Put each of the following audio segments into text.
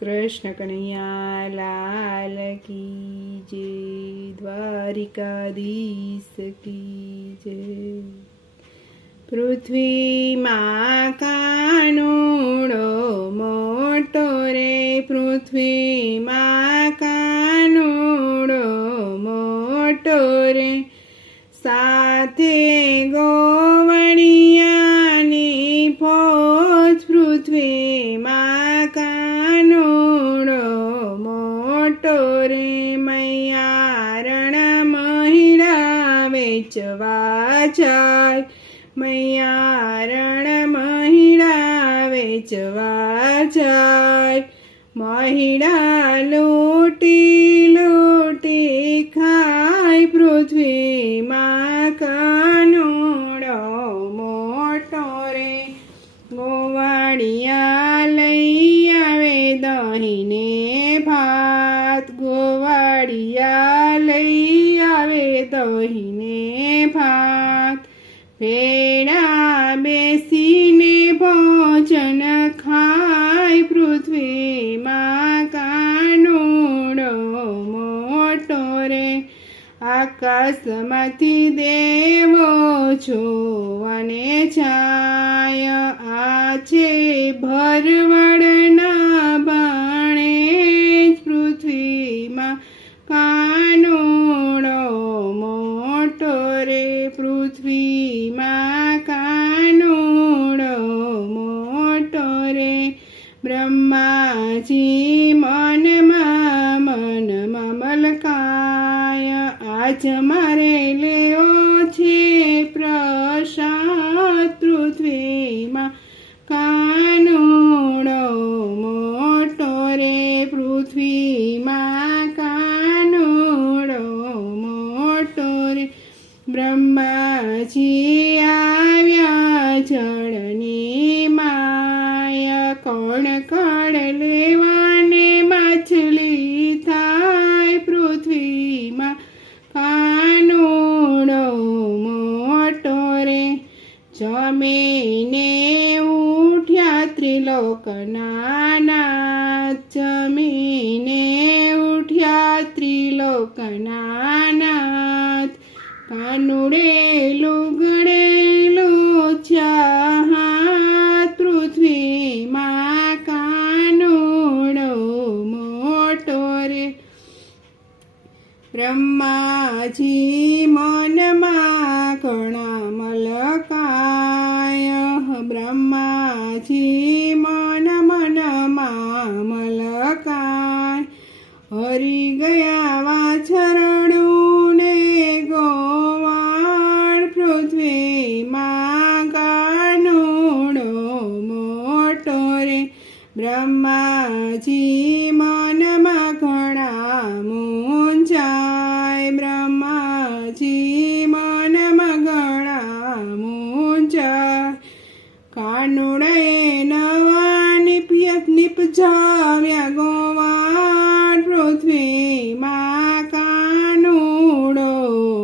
કૃષ્ણ કનૈયા, લાલ કી જય દ્વારિકાધીશ કી જય પૃથ્વીમાં કાનુડો મોટો રે, પૃથ્વીમાં કાનુડો મોટો રે. સાથે ગોવણિયાની રે મૈયારણ મહિણા વેચવા જાય. મૈયારણ મહિણા વેચવા જાય. મહિણા લૂટી લૂટી ખાય ભાત ગોવાળિયા લઈ આવે દહીને ભાત. ભેડા બેસીને ભોજન ખાય પૃથ્વીમાં કાનુડો મોટો રે. આકાશમાંથી દેવો જોવાને છાય આ છે ભરવડના પૃથ્વીમાં કાનોડો મોટો રે પૃથ્વીમાં કાનોડો મોટો રે બ્રહ્માજી મનમાં મનમાં મલકાય. આજ મારે લેવો છે પ્રસાદ પૃથ્વીમાં કાનુડો કોણ કણ લેવાને માછલી થાય પૃથ્વીમાં? કાનુડો મોટો રે, જમીને ઉઠ્યા ત્રિલોકના જમીને ઉઠ્યા ત્રિલોકના કાનુડે બ્રહ્માજી મનમાં ઘણા મૂંઝાય બ્રહ્માજી મનમાં ઘણા મૂંઝાય કાનુડે નવા નિપ નિપજાવ્યા ગોવાળ પૃથ્વીમાં કાનુડો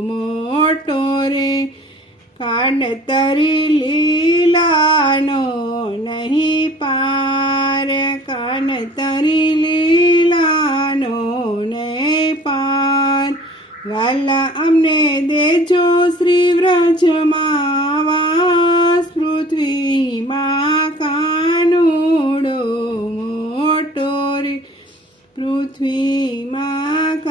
મોટો રે. કાન તરી લીલાનો નહીં પાર વાલા અમને દેજો શ્રી વ્રજમાં વાસ પૃથ્વીમાં કાનુડો મોટો રે. પૃથ્વીમાં